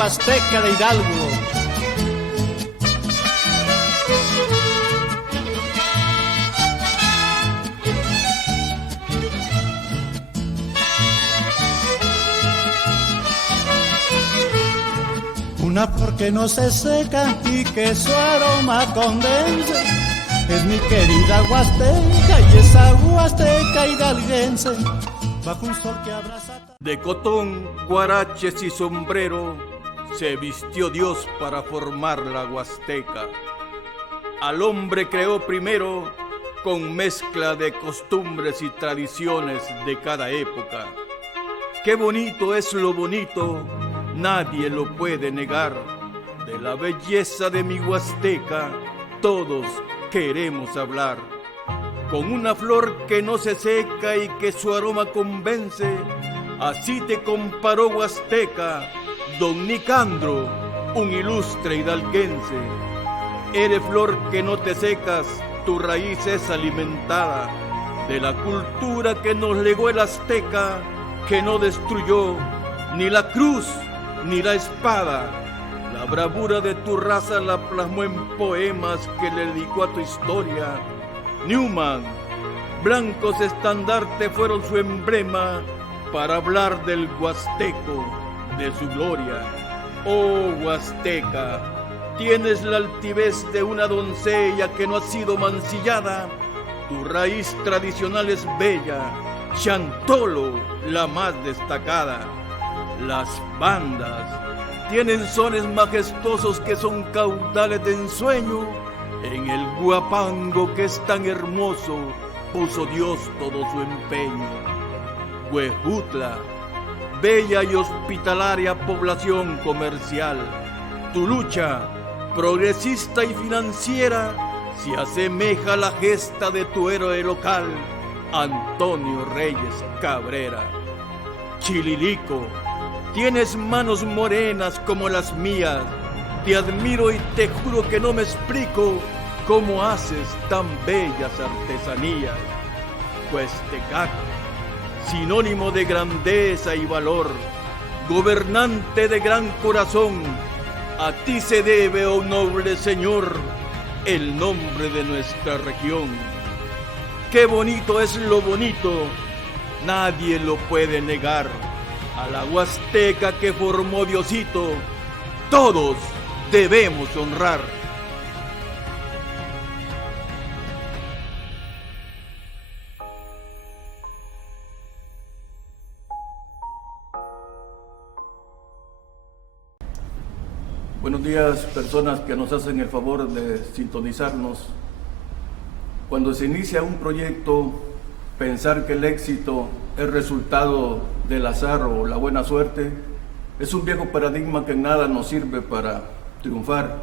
Huasteca de Hidalgo. Una flor que no se seca y que su aroma condensa es mi querida Huasteca, y esa Huasteca hidalguense bajo un sol que abraza. De cotón, guaraches y sombrero se vistió Dios para formar la Huasteca. Al hombre creó primero con mezcla de costumbres y tradiciones de cada época. Qué bonito es lo bonito, nadie lo puede negar. De la belleza de mi Huasteca todos queremos hablar. Con una flor que no se seca y que su aroma convence, así te comparó Huasteca don Nicandro, un ilustre hidalguense. Eres flor que no te secas, tu raíz es alimentada de la cultura que nos legó el azteca, que no destruyó ni la cruz ni la espada. La bravura de tu raza la plasmó en poemas que le dedicó a tu historia. Newman, blancos estandartes fueron su emblema para hablar del huasteco, de su gloria. Oh Huasteca, tienes la altivez de una doncella que no ha sido mancillada. Tu raíz tradicional es bella, Chantolo la más destacada. Las bandas tienen sones majestuosos que son caudales de ensueño. En el guapango que es tan hermoso puso Dios todo su empeño. Huejutla, bella y hospitalaria población comercial, tu lucha progresista y financiera se asemeja a la gesta de tu héroe local, Antonio Reyes Cabrera. Chililico, tienes manos morenas como las mías. Te admiro y te juro que no me explico cómo haces tan bellas artesanías. Huastecaco, sinónimo de grandeza y valor, gobernante de gran corazón, a ti se debe, oh noble señor, el nombre de nuestra región. Qué bonito es lo bonito, nadie lo puede negar. A la Huasteca que formó Diosito, todos debemos honrar. Buenos días, personas que nos hacen el favor de sintonizarnos. Cuando se inicia un proyecto, pensar que el éxito es resultado del azar o la buena suerte es un viejo paradigma que en nada nos sirve para triunfar.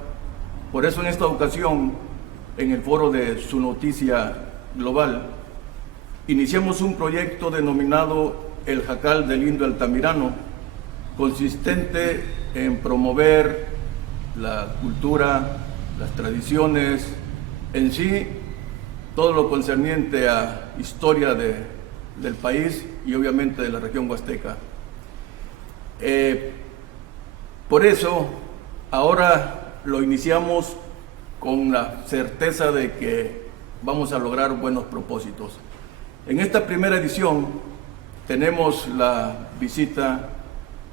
Por eso en esta ocasión, en el foro de Su Noticia Global, iniciamos un proyecto denominado El Jacal del Indio Altamirano, consistente en promover la cultura, las tradiciones, en sí, todo lo concerniente a historia del país y obviamente de la región huasteca. Por eso, ahora lo iniciamos con la certeza de que vamos a lograr buenos propósitos. En esta primera edición tenemos la visita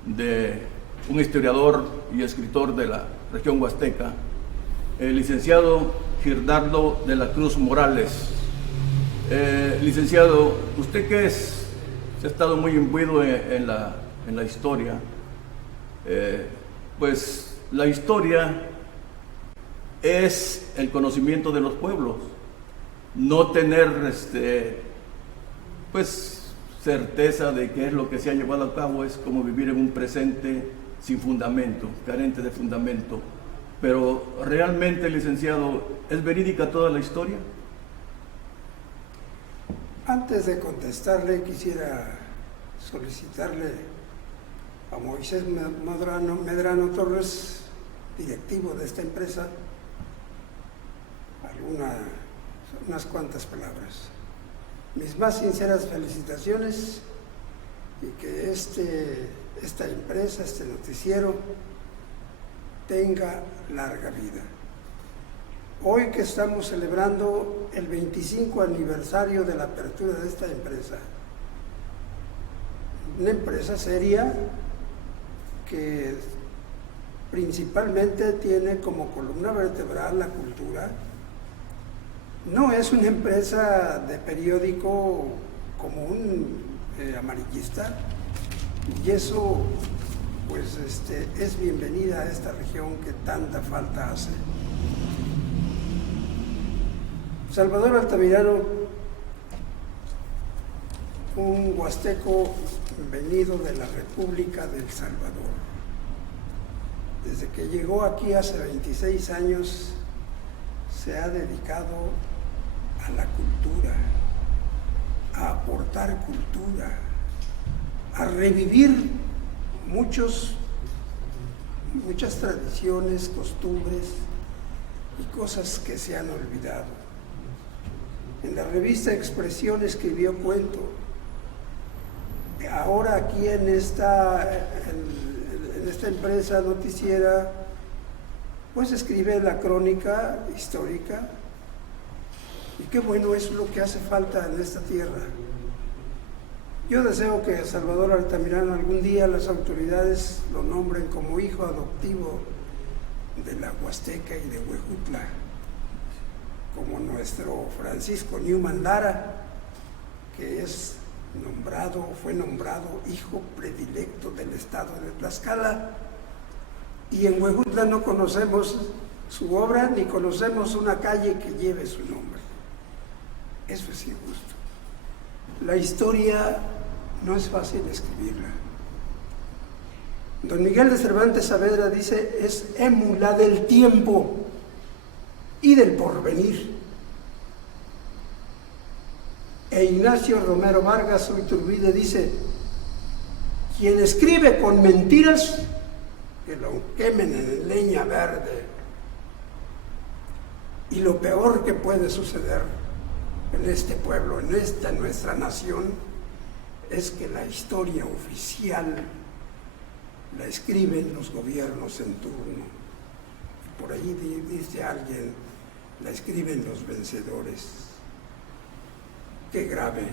de un historiador y escritor de la región huasteca, el licenciado Girdardo de la Cruz Morales. Licenciado, usted que se ha estado muy imbuido en la historia, pues la historia es el conocimiento de los pueblos, no tener pues certeza de qué es lo que se ha llevado a cabo es como vivir en un presente sin fundamento, carente de fundamento. Pero realmente, licenciado, ¿es verídica toda la historia? Antes de contestarle, quisiera solicitarle a Moisés Medrano Torres, directivo de esta empresa, unas cuantas palabras. Mis más sinceras felicitaciones y que esta empresa, este noticiero, tenga larga vida. Hoy que estamos celebrando el 25 aniversario de la apertura de esta empresa, una empresa seria que principalmente tiene como columna vertebral la cultura, no es una empresa de periódico común, amarillista, y eso pues es bienvenida a esta región que tanta falta hace. Salvador Altamirano, un huasteco venido de la República del Salvador. Desde que llegó aquí hace 26 años, se ha dedicado a la cultura, a aportar cultura, a revivir muchas tradiciones, costumbres y cosas que se han olvidado. En la revista Expresión escribió cuento. Ahora aquí en esta empresa noticiera, pues escribe la crónica histórica. Y qué bueno, es lo que hace falta en esta tierra. Yo deseo que Salvador Altamirano algún día las autoridades lo nombren como hijo adoptivo de la Huasteca y de Huejutla, como nuestro Francisco Newman Lara, que fue nombrado hijo predilecto del estado de Tlaxcala, y en Huejutla no conocemos su obra ni conocemos una calle que lleve su nombre. Eso es injusto. La historia no es fácil escribirla. Don Miguel de Cervantes Saavedra dice, es émula del tiempo y del porvenir. E Ignacio Romero Vargas Iturbide dice, quien escribe con mentiras, que lo quemen en leña verde. Y lo peor que puede suceder en este pueblo, en esta nuestra nación, es que la historia oficial la escriben los gobiernos en turno. Y por ahí dice alguien, la escriben los vencedores. Qué grave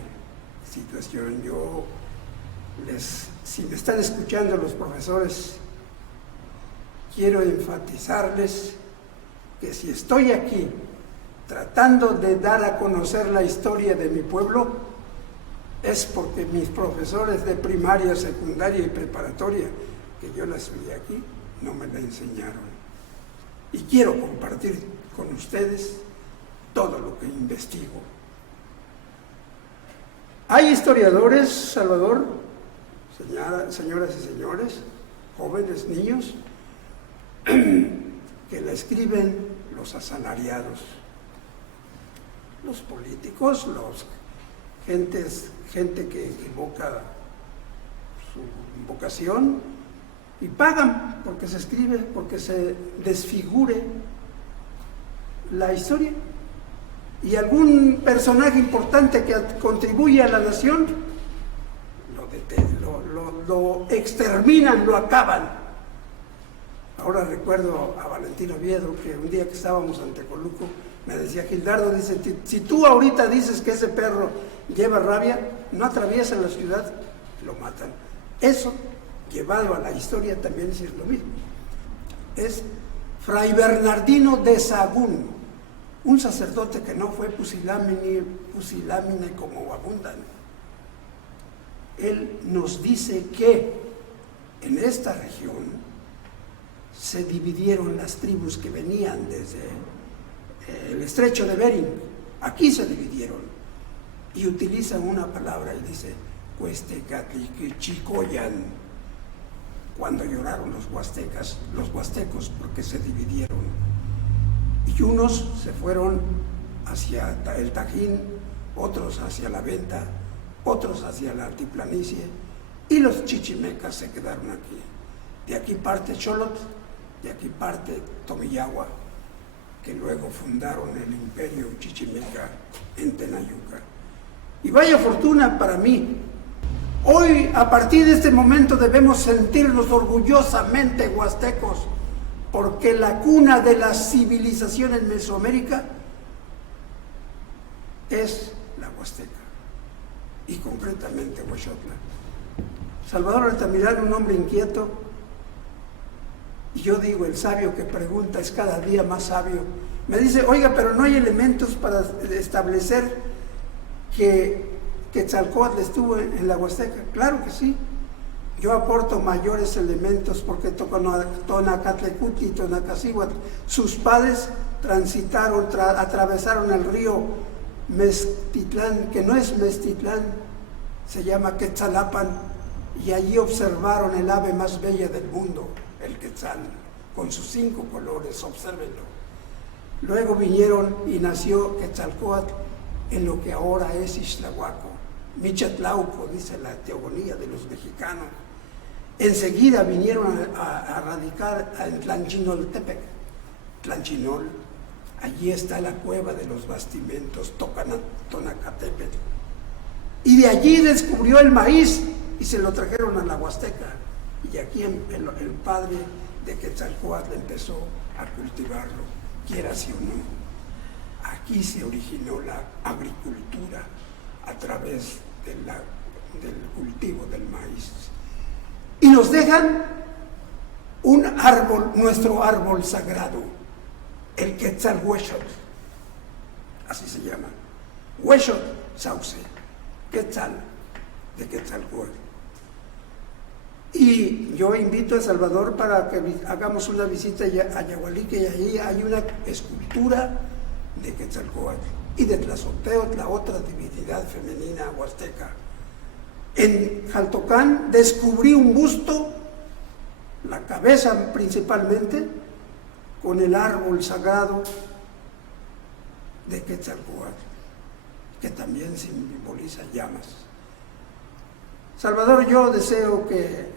situación. Si me están escuchando los profesores, quiero enfatizarles que si estoy aquí tratando de dar a conocer la historia de mi pueblo, es porque mis profesores de primaria, secundaria y preparatoria, que yo la estudié aquí, no me la enseñaron. Y quiero compartir con ustedes todo lo que investigo. Hay historiadores, Salvador, señoras y señores, jóvenes, niños, que la escriben los asalariados, los políticos, gente que evoca su vocación y pagan porque se escribe, porque se desfigure la historia. Y algún personaje importante que contribuye a la nación, lo exterminan, lo acaban. Ahora recuerdo a Valentino Oviedo, que un día que estábamos ante Coluco, me decía, Gildardo, dice, si tú ahorita dices que ese perro lleva rabia, no atraviesa la ciudad, lo matan. Eso, llevado a la historia, también es lo mismo. Es Fray Bernardino de Sahagún, un sacerdote que no fue pusilánime como abundan. Él nos dice que en esta región se dividieron las tribus que venían desde el estrecho de Bering. Aquí se dividieron y utilizan una palabra y dice Cuestecatliquichicoyan, cuando lloraron los huastecos porque se dividieron. Y unos se fueron hacia el Tajín, otros hacia la Venta, otros hacia la altiplanicie, y los chichimecas se quedaron aquí. De aquí parte Xolotl, de aquí parte Tomillagua, que luego fundaron el imperio chichimeca en Tenayuca. Y vaya fortuna para mí. Hoy, a partir de este momento, debemos sentirnos orgullosamente huastecos, porque la cuna de la civilización en Mesoamérica es la Huasteca, y concretamente Huexotla. Salvador Altamirano, un hombre inquieto, y yo digo, el sabio que pregunta es cada día más sabio, me dice, oiga, pero no hay elementos para establecer que Quetzalcóatl estuvo en la Huasteca. Claro que sí. Yo aporto mayores elementos porque Tonacatlecuhtli y Tonacacíhuatl, sus padres transitaron, atravesaron el río Meztitlán, que no es Meztitlán, se llama Quetzalapan, y allí observaron el ave más bella del mundo, el quetzal, con sus 5 colores, obsérvenlo. Luego vinieron y nació Quetzalcóatl en lo que ahora es Ixtlahuaco, Michatlauco, dice la teogonía de los mexicanos. Enseguida vinieron a radicar en Tlanchinoltepec, Tlanchinol. Allí está la cueva de los bastimentos, Tonacatepetl. Y de allí descubrió el maíz y se lo trajeron a la Huasteca. Y aquí el padre de Quetzalcóatl empezó a cultivarlo, quiera sí o no. Aquí se originó la agricultura a través del cultivo del maíz. Y nos dejan un árbol, nuestro árbol sagrado, el Quetzalhuéxotl, así se llama. Huéxotl, sauce, Quetzal, de Quetzalcóatl. Y yo invito a Salvador para que hagamos una visita a Yagualique, y ahí hay una escultura de Quetzalcóatl y de Tlazolteotl, la otra divinidad femenina huasteca. En Jaltocán descubrí un busto, la cabeza principalmente, con el árbol sagrado de Quetzalcóatl, que también simboliza llamas. Salvador, yo deseo que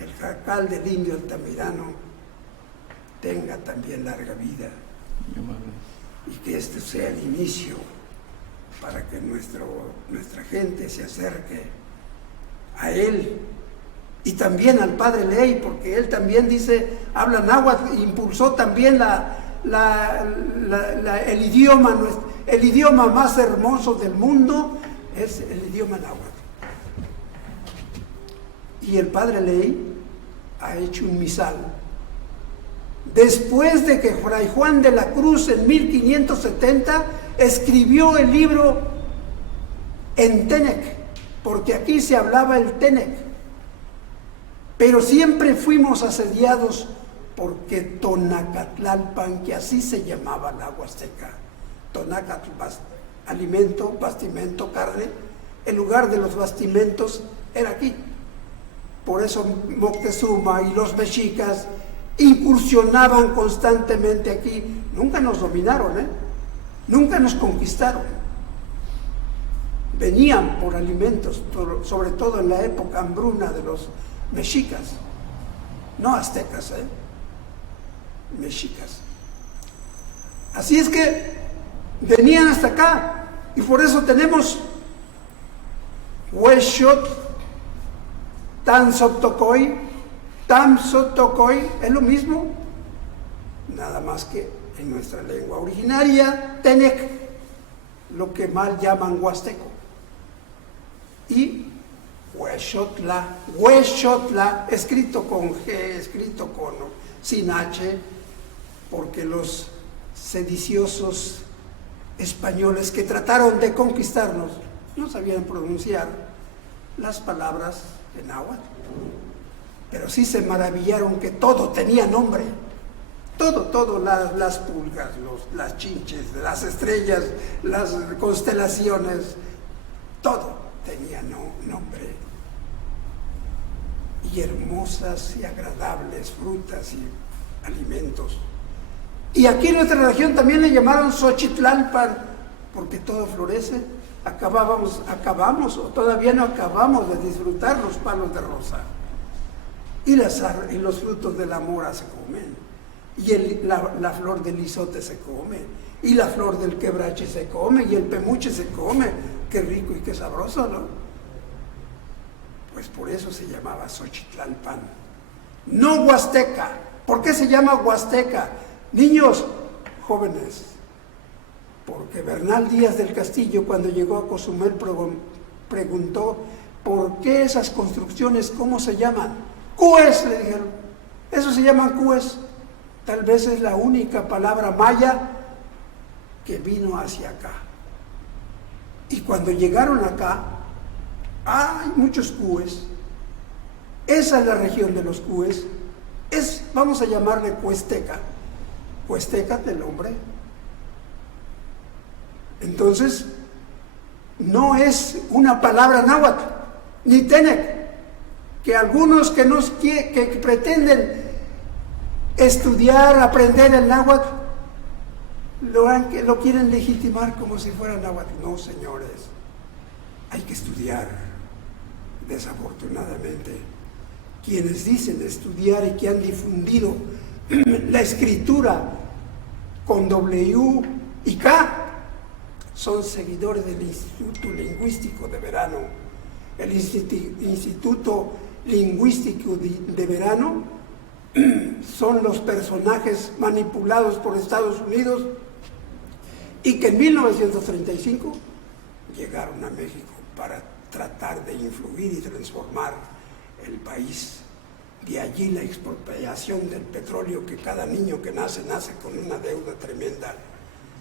el jacal del indio Altamirano tenga también larga vida y que este sea el inicio para que nuestra gente se acerque a él y también al padre Ley, porque él también dice, habla náhuatl, impulsó también el idioma más hermoso del mundo, es el idioma náhuatl. Y el padre Ley ha hecho un misal. Después de que Fray Juan de la Cruz en 1570 escribió el libro en Tenec, porque aquí se hablaba el Tenec, pero siempre fuimos asediados porque Tonacatlalpan, que así se llamaba la Huasteca, Tonacatl, alimento, bastimento, carne, el lugar de los bastimentos era aquí. Por eso Moctezuma y los mexicas incursionaban constantemente aquí. Nunca nos dominaron, nunca nos conquistaron. Venían por alimentos, sobre todo en la época hambruna de los mexicas, no aztecas, mexicas. Así es que venían hasta acá, y por eso tenemos Huexotl, Tanzoctocoy, Tamzotocoy, es lo mismo, nada más que en nuestra lengua originaria, Tenec, lo que mal llaman huasteco, y Huexotla, escrito con G, escrito sin H, porque los sediciosos españoles que trataron de conquistarnos no sabían pronunciar las palabras en náhuatl, pero sí se maravillaron que todo tenía nombre, todo, las pulgas, las chinches, las estrellas, las constelaciones, todo tenía nombre, y hermosas y agradables frutas y alimentos. Y aquí en nuestra región también le llamaron Xochitlalpan, porque todo florece. Acabamos, o todavía no acabamos de disfrutar los palos de rosa. Y los frutos de la mora se comen. Y la flor del izote se come. Y la flor del quebrache se come. Y el pemuche se come. Qué rico y qué sabroso, ¿no? Pues por eso se llamaba Xochitlalpan. No huasteca, ¿Por qué se llama Huasteca? Niños, jóvenes, porque Bernal Díaz del Castillo, cuando llegó a Cozumel, preguntó, ¿por qué esas construcciones, cómo se llaman? Cues, le dijeron. Eso se llaman cues. Tal vez es la única palabra maya que vino hacia acá. Y cuando llegaron acá, hay muchos cues. Esa es la región de los cues. Vamos a llamarle Cuesteca. Cuesteca del hombre. Entonces, no es una palabra náhuatl, ni tenec, que algunos que pretenden estudiar, aprender el náhuatl, lo quieren legitimar como si fuera náhuatl. No, señores, hay que estudiar. Desafortunadamente, quienes dicen estudiar y que han difundido la escritura con W y K son seguidores del Instituto Lingüístico de Verano. El Instituto Lingüístico de Verano son los personajes manipulados por Estados Unidos y que en 1935 llegaron a México para tratar de influir y transformar el país. De allí la expropiación del petróleo, que cada niño que nace con una deuda tremenda.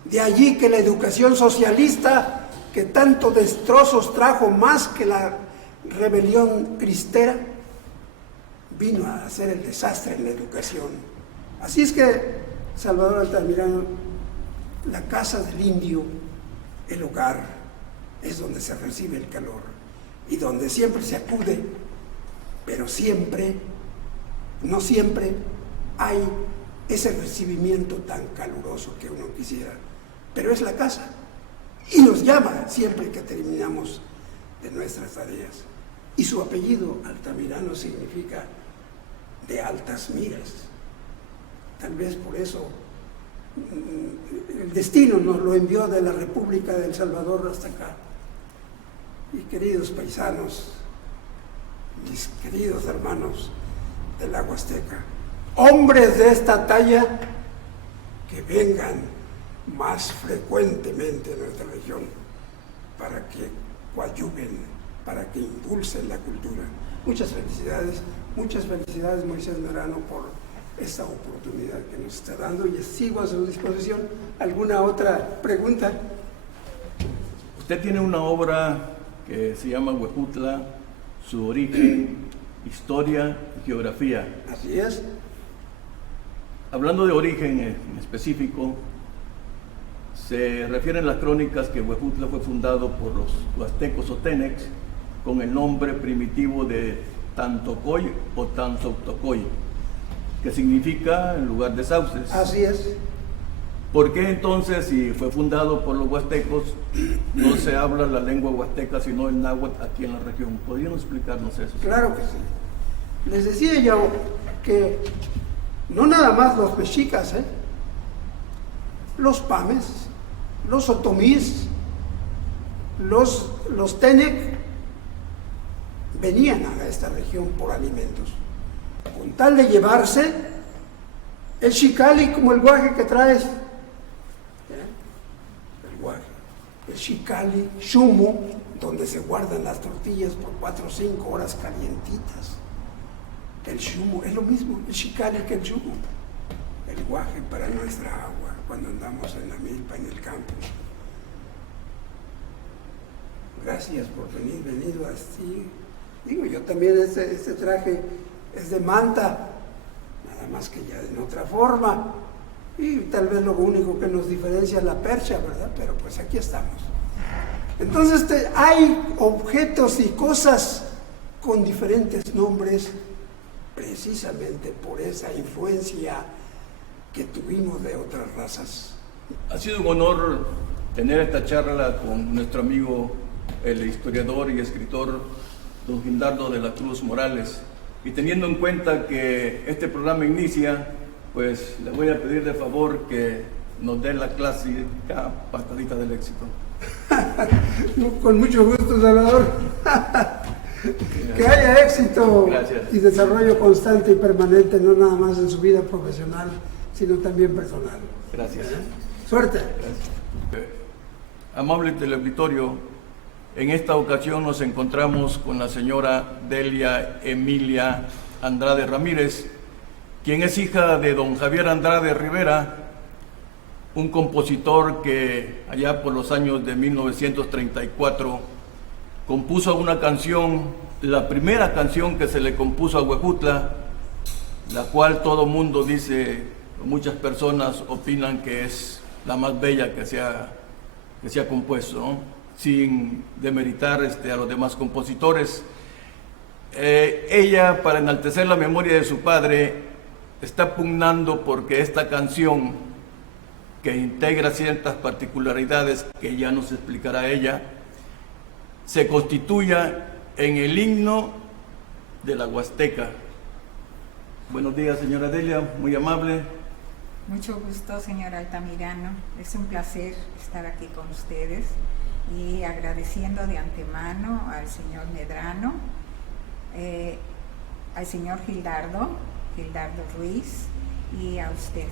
De allí que la educación socialista, que tanto destrozos trajo más que la rebelión cristera, vino a hacer el desastre en la educación. Así es que, Salvador Altamirano, la casa del indio, el hogar, es donde se recibe el calor y donde siempre se acude, pero siempre, no siempre, hay ese recibimiento tan caluroso que uno quisiera. Pero es la casa y nos llama siempre que terminamos de nuestras tareas. Y su apellido, Altamirano, significa de altas miras. Tal vez por eso el destino nos lo envió de la República de El Salvador hasta acá. Y queridos paisanos, mis queridos hermanos de la Huasteca, hombres de esta talla, que vengan más frecuentemente a nuestra región para que coadyuven, para que impulsen la cultura. Muchas felicidades Moisés Medrano por esta oportunidad que nos está dando y sigo a su disposición. ¿Alguna otra pregunta? Usted tiene una obra que se llama Huejutla, su origen, historia y geografía. Así es. Hablando de origen en específico, se refieren las crónicas que Huejutla fue fundado por los huastecos o tenecs con el nombre primitivo de Tantocoy o Tanzoctocoy, que significa en lugar de sauces. Así es. ¿Por qué entonces, si fue fundado por los huastecos, no se habla la lengua huasteca sino el náhuatl aquí en la región? ¿Podrían explicarnos eso? Claro que sí. Les decía yo que no nada más los mexicas, los pames, los otomís, los tenec venían a esta región por alimentos. Con tal de llevarse el xicali, como el guaje que traes, el guaje, el xicali, xumo, donde se guardan las tortillas por 4 o 5 horas calientitas. El xumo es lo mismo, el xicali que el xumo. El guaje para nuestra agua, cuando andamos en la milpa, en el campo. Gracias por venido así. Digo, yo también este traje es de manta, nada más que ya en otra forma. Y tal vez lo único que nos diferencia es la percha, ¿verdad? Pero pues aquí estamos. Entonces hay objetos y cosas con diferentes nombres, precisamente por esa influencia que tuvimos de otras razas. Ha sido un honor tener esta charla con nuestro amigo, el historiador y escritor don Guindardo de la Cruz Morales. Y teniendo en cuenta que este programa inicia, pues le voy a pedir de favor que nos dé la clásica patadita del éxito. Con mucho gusto, Salvador. Que haya éxito. Gracias. Y desarrollo constante y permanente, no nada más en su vida profesional, sino también personal. Gracias. Suerte. Amable teleauditorio, en esta ocasión nos encontramos con la señora Delia Emilia Andrade Ramírez, quien es hija de don Javier Andrade Rivera, un compositor que allá por los años de 1934 compuso una canción, la primera canción que se le compuso a Huejutla, la cual todo mundo dice, muchas personas opinan que es la más bella que se ha compuesto, ¿no? Sin demeritar a los demás compositores. Ella, para enaltecer la memoria de su padre, está pugnando porque esta canción, que integra ciertas particularidades que ya nos explicará ella, se constituya en el himno de la Huasteca. Buenos días, señora Delia, muy amable. Mucho gusto, señor Altamirano. Es un placer estar aquí con ustedes y agradeciendo de antemano al señor Medrano, al señor Gildardo Ruiz y a usted.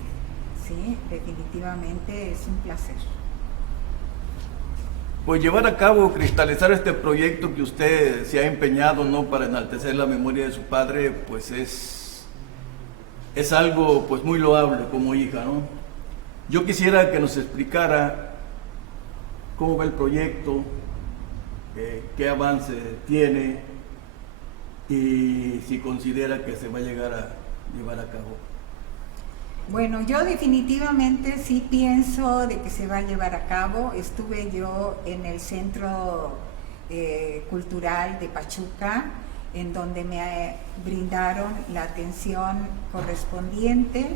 Sí, definitivamente es un placer. Pues llevar a cabo, cristalizar este proyecto que usted se ha empeñado, ¿no?, para enaltecer la memoria de su padre, pues es algo pues muy loable como hija, ¿no? Yo quisiera que nos explicara cómo va el proyecto, qué avance tiene y si considera que se va a llegar a llevar a cabo. Bueno, yo definitivamente sí pienso de que se va a llevar a cabo. Estuve yo en el Centro Cultural de Pachuca, en donde me brindaron la atención correspondiente,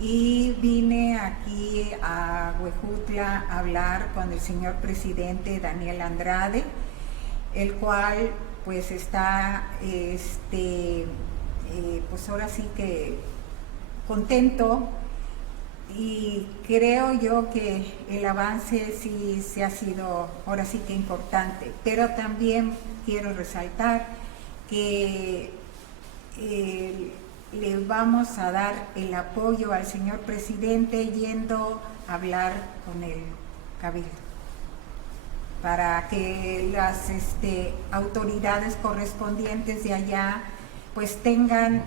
y vine aquí a Huejutla a hablar con el señor presidente Daniel Andrade, el cual pues está, pues ahora sí que contento, y creo yo que el avance sí se ha sido ahora sí que importante, pero también quiero resaltar que le vamos a dar el apoyo al señor presidente yendo a hablar con el Cabildo, para que las autoridades correspondientes de allá pues tengan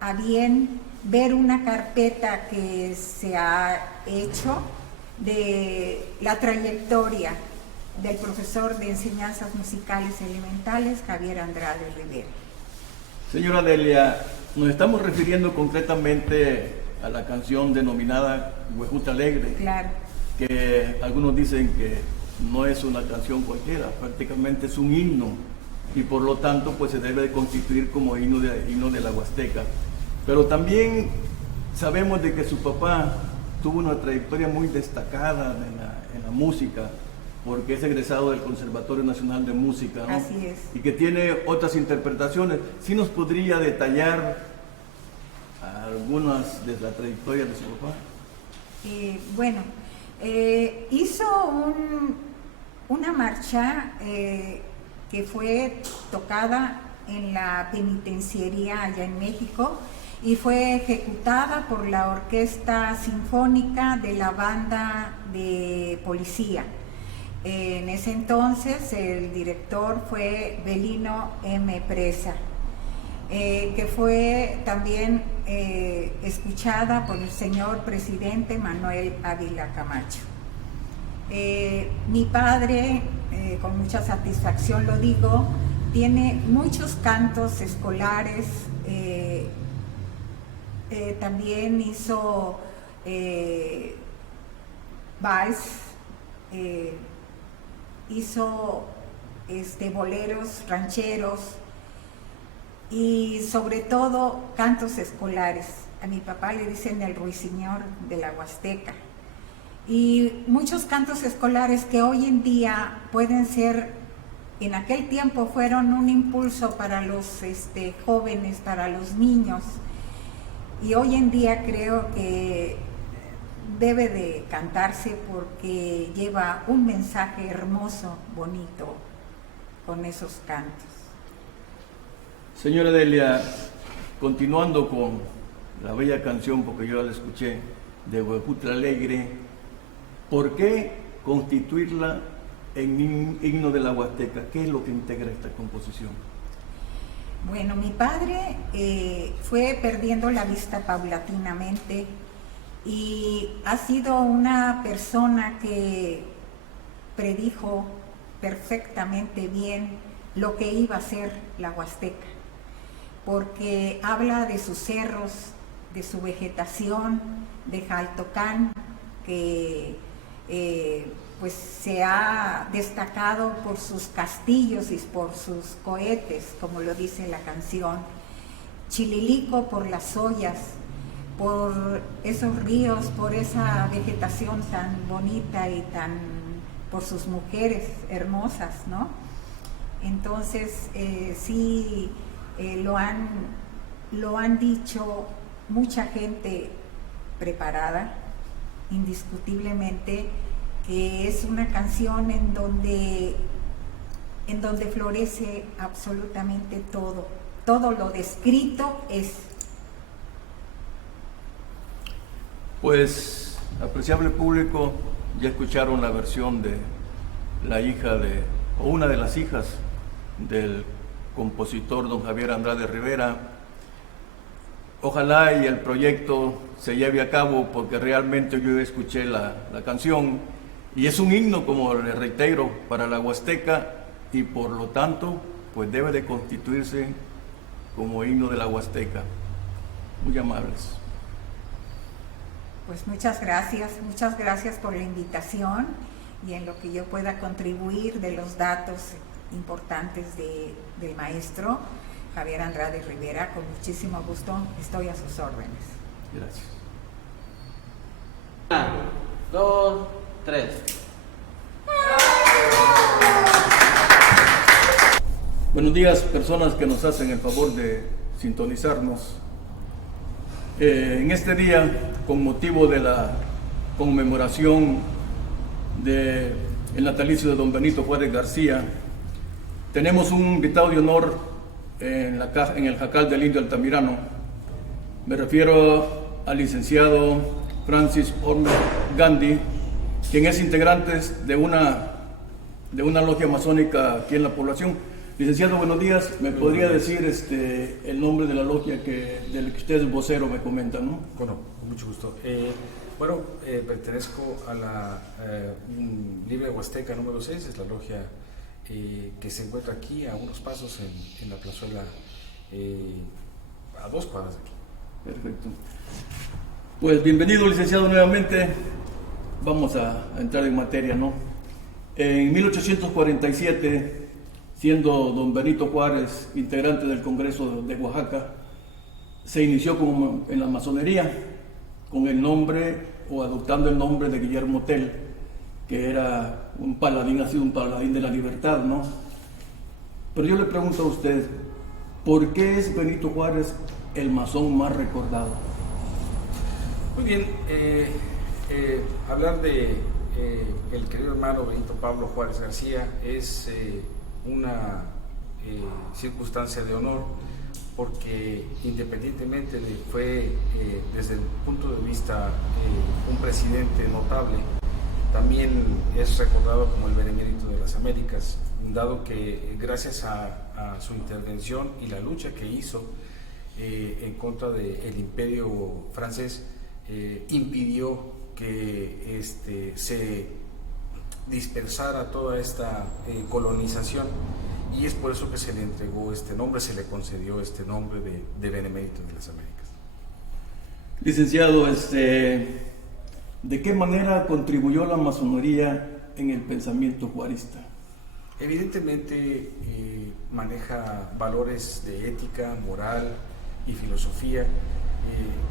a bien ver una carpeta que se ha hecho de la trayectoria del profesor de enseñanzas musicales elementales Javier Andrade Rivera. Señora Delia, nos estamos refiriendo concretamente a la canción denominada Huejutla Alegre. Claro. Que algunos dicen que no es una canción cualquiera, prácticamente es un himno, y por lo tanto pues se debe de constituir como himno de la Huasteca. Pero también sabemos de que su papá tuvo una trayectoria muy destacada en la música, porque es egresado del Conservatorio Nacional de Música, ¿no? Así es. Y que tiene otras interpretaciones. ¿Sí nos podría detallar algunas de la trayectoria de su papá? Bueno, hizo una marcha que fue tocada en la penitenciaría allá en México, y fue ejecutada por la Orquesta Sinfónica de la Banda de Policía. En ese entonces el director fue Belino M. Presa, que fue también escuchada por el señor presidente Manuel Ávila Camacho. Mi padre, con mucha satisfacción lo digo, tiene muchos cantos escolares, también hizo vals, hizo boleros rancheros y sobre todo cantos escolares. A mi papá le dicen el ruiseñor de la Huasteca, y muchos cantos escolares que hoy en día pueden ser, en aquel tiempo fueron un impulso para los jóvenes, para los niños, y hoy en día creo que debe de cantarse porque lleva un mensaje hermoso, bonito, con esos cantos. Señora Delia, continuando con la bella canción, porque yo la escuché, de Huejutla Alegre, ¿por qué constituirla en himno de la Huasteca? ¿Qué es lo que integra esta composición? Bueno, mi padre fue perdiendo la vista paulatinamente y ha sido una persona que predijo perfectamente bien lo que iba a ser la Huasteca, porque habla de sus cerros, de su vegetación, de Jaltocán, que pues se ha destacado por sus castillos y por sus cohetes, como lo dice la canción. Chililico por las ollas, por esos ríos, por esa vegetación tan bonita y por sus mujeres hermosas, ¿no? Entonces, sí, lo han dicho mucha gente preparada, indiscutiblemente, que es una canción en donde florece absolutamente todo lo descrito es. Pues, apreciable público, ya escucharon la versión de la hija o una de las hijas del compositor don Javier Andrade Rivera. Ojalá y el proyecto se lleve a cabo, porque realmente yo escuché la canción y es un himno, como le reitero, para la Huasteca, y por lo tanto pues debe de constituirse como himno de la Huasteca. Muy amables. Pues muchas gracias por la invitación, y en lo que yo pueda contribuir de los datos importantes del maestro Javier Andrade Rivera, con muchísimo gusto estoy a sus órdenes. Gracias. 1, 2, 3. Buenos días, personas que nos hacen el favor de sintonizarnos. En este día, con motivo de la conmemoración del natalicio de don Benito Juárez García, tenemos un invitado de honor en el Jacal del Indio Altamirano. Me refiero al licenciado Francis Orme Gandhi, quien es integrante de una logia masónica aquí en la población. Licenciado, buenos días. ¿Me podría decir el nombre de la logia del que usted es vocero, me comentan, ¿no? Bueno, con mucho gusto. Pertenezco a la Libre Huasteca número 6, es la logia que se encuentra aquí a unos pasos en la plazuela, a 2 cuadras de aquí. Perfecto. Pues bienvenido, licenciado, nuevamente. Vamos a entrar en materia, ¿no? En 1847, siendo don Benito Juárez integrante del Congreso de Oaxaca, se inició en la masonería con el nombre, o adoptando el nombre de Guillermo Tell, que era un paladín, ha sido un paladín de la libertad, ¿no? Pero yo le pregunto a usted, ¿por qué es Benito Juárez el masón más recordado? Muy bien, hablar de el querido hermano Benito Pablo Juárez García es una circunstancia de honor, porque independientemente de fue desde el punto de vista un presidente notable, también es recordado como el benemérito de las Américas, dado que gracias a su intervención y la lucha que hizo en contra del imperio francés, impidió que se dispersara toda esta colonización, y es por eso que se le entregó este nombre, se le concedió este nombre de Benemérito de las Américas. Licenciado, ¿de qué manera contribuyó la masonería en el pensamiento juarista? Evidentemente maneja valores de ética, moral y filosofía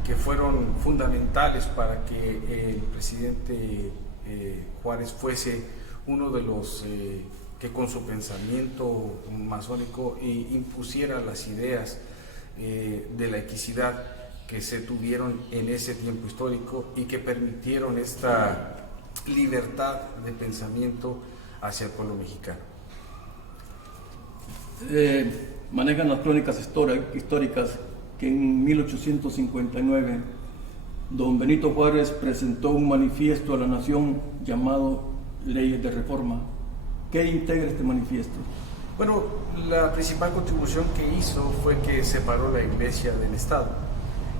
que fueron fundamentales para que el presidente Juárez fuese uno de los que con su pensamiento masónico impusiera las ideas de la equicidad que se tuvieron en ese tiempo histórico y que permitieron esta libertad de pensamiento hacia el pueblo mexicano. manejan las crónicas históricas que en 1859 don Benito Juárez presentó un manifiesto a la nación llamado Leyes de Reforma. ¿Qué integra este manifiesto? Bueno, la principal contribución que hizo fue que separó la Iglesia del Estado,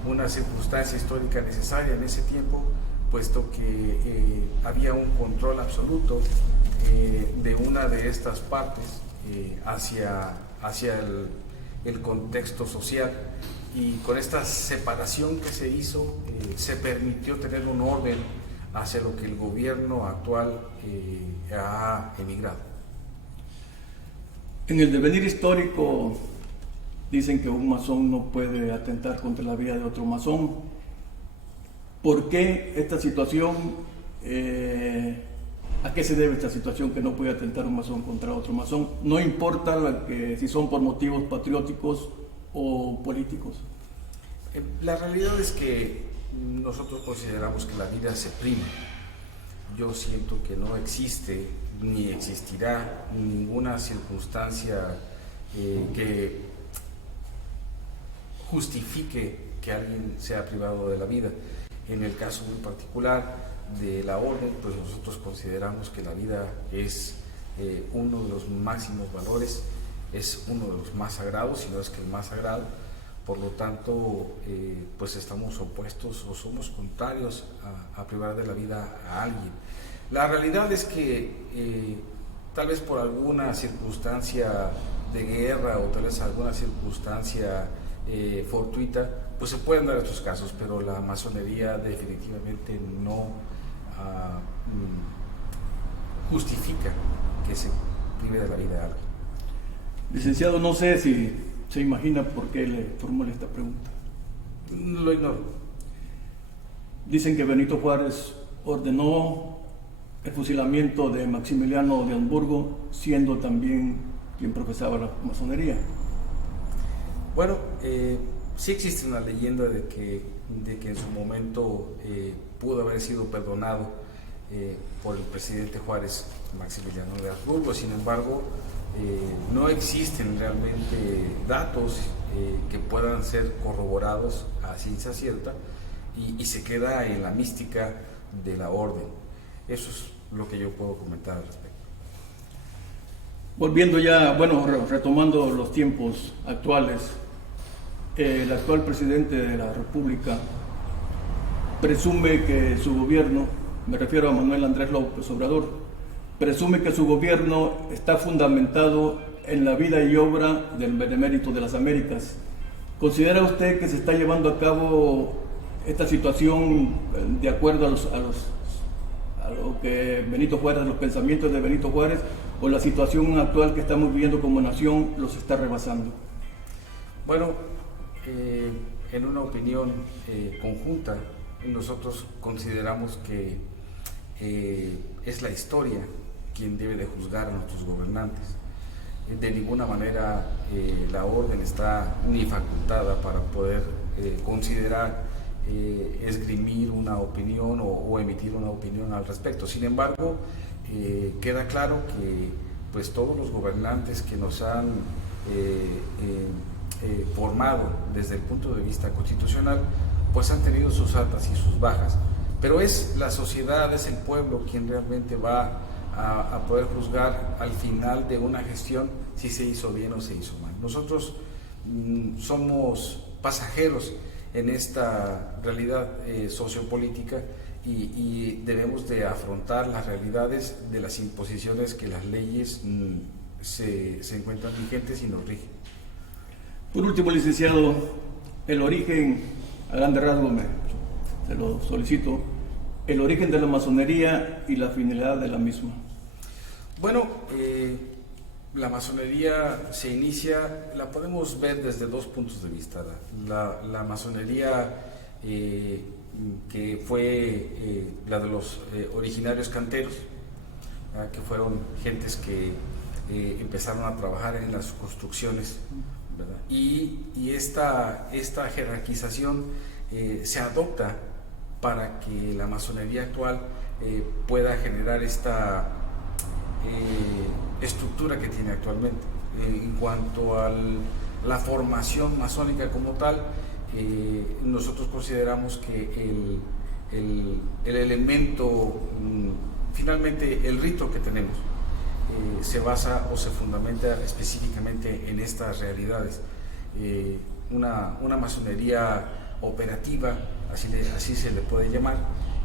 una circunstancia histórica necesaria en ese tiempo, puesto que había un control absoluto de una de estas partes hacia el contexto social, y con esta separación que se hizo se permitió tener un orden hacia lo que el gobierno actual ha emigrado. En el devenir histórico dicen que un masón no puede atentar contra la vida de otro masón. ¿Por qué esta situación? ¿A qué se debe esta situación que no puede atentar un masón contra otro masón? No importa si son por motivos patrióticos o políticos. La realidad es que nosotros consideramos que la vida se prima. Yo siento que no existe ni existirá ninguna circunstancia que justifique que alguien sea privado de la vida. En el caso muy particular de la orden, pues nosotros consideramos que la vida es uno de los máximos valores, es uno de los más sagrados, si no es que el más sagrado. Por lo tanto, pues estamos opuestos o somos contrarios a privar de la vida a alguien. La realidad es que tal vez por alguna circunstancia de guerra o tal vez alguna circunstancia fortuita, pues se pueden dar estos casos, pero la masonería definitivamente no justifica que se prive de la vida a alguien. Licenciado, no sé si se imagina por qué le formulé esta pregunta. Lo ignoro. Dicen que Benito Juárez ordenó el fusilamiento de Maximiliano de Habsburgo, siendo también quien profesaba la masonería. Bueno, sí existe una leyenda de que en su momento pudo haber sido perdonado por el presidente Juárez, Maximiliano de Habsburgo. Sin embargo, no existen realmente datos que puedan ser corroborados a ciencia cierta, y se queda en la mística de la orden. Eso es lo que yo puedo comentar al respecto. Volviendo ya, bueno, retomando los tiempos actuales, el actual presidente de la República presume que su gobierno, me refiero a Manuel Andrés López Obrador, presume que su gobierno está fundamentado en la vida y obra del Benemérito de las Américas. ¿Considera usted que se está llevando a cabo esta situación de acuerdo a lo que Benito Juárez, los pensamientos de Benito Juárez, o la situación actual que estamos viviendo como nación los está rebasando? Bueno, en una opinión conjunta, nosotros consideramos que es la historia quien debe de juzgar a nuestros gobernantes. De ninguna manera la orden está ni facultada para poder considerar esgrimir una opinión o emitir una opinión al respecto. Sin embargo, queda claro que pues todos los gobernantes que nos han formado desde el punto de vista constitucional, pues han tenido sus altas y sus bajas, pero es la sociedad, es el pueblo quien realmente va a poder juzgar al final de una gestión si se hizo bien o se hizo mal. Nosotros somos pasajeros en esta realidad sociopolítica y debemos de afrontar las realidades de las imposiciones que las leyes se encuentran vigentes y nos rigen. Por último, licenciado, el origen, a grandes rasgos se lo solicito, el origen de la masonería y la finalidad de la misma. Bueno, la masonería se inicia, la podemos ver desde dos puntos de vista. La masonería que fue la de los originarios canteros, que fueron gentes que empezaron a trabajar en las construcciones, ¿verdad? Y esta jerarquización se adopta para que la masonería actual pueda generar esta estructura que tiene actualmente. En cuanto a la formación masónica como tal, nosotros consideramos que el elemento, finalmente el rito que tenemos, se basa o se fundamenta específicamente en estas realidades. Una masonería operativa, así se le puede llamar,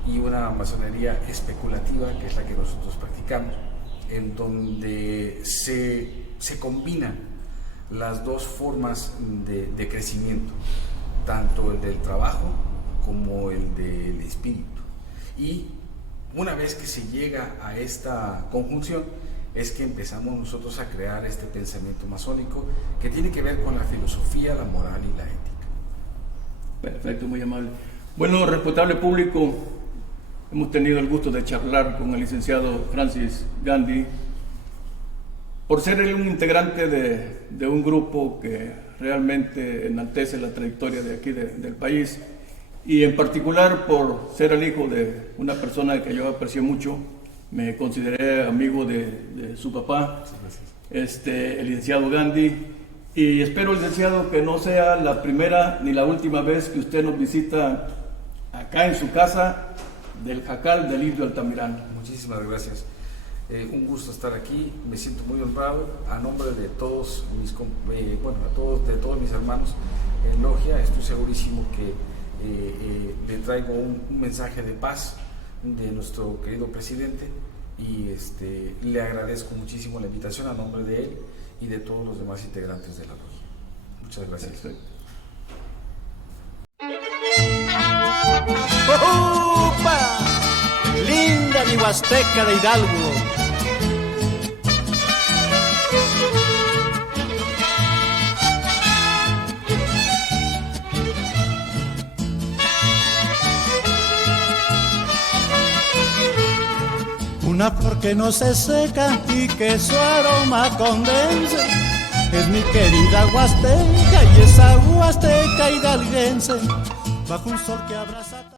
y una masonería especulativa, que es la que nosotros practicamos, en donde se combinan las dos formas de crecimiento, tanto el del trabajo como el del espíritu. Y una vez que se llega a esta conjunción, es que empezamos nosotros a crear este pensamiento masónico que tiene que ver con la filosofía, la moral y la ética. Perfecto, muy amable. Bueno, respetable público, hemos tenido el gusto de charlar con el licenciado Francis Gandhi, por ser él un integrante de un grupo que realmente enaltece la trayectoria de aquí del país, y en particular por ser el hijo de una persona que yo aprecio mucho. Me consideré amigo de su papá, el licenciado Gandhi, y espero, licenciado, que no sea la primera ni la última vez que usted nos visita acá en su casa del Jacal del Indio Altamirano. Muchísimas gracias. Un gusto estar aquí, me siento muy honrado a nombre de todos de todos mis hermanos en logia. Estoy segurísimo que le traigo un mensaje de paz de nuestro querido presidente, y le agradezco muchísimo la invitación a nombre de él y de todos los demás integrantes de la logia. Muchas gracias. Perfecto. ¡Opa! Linda mi Huasteca de Hidalgo. Una flor que no se seca y que su aroma condensa, es mi querida Huasteca, y esa Huasteca hidalguense, bajo un sol que abraza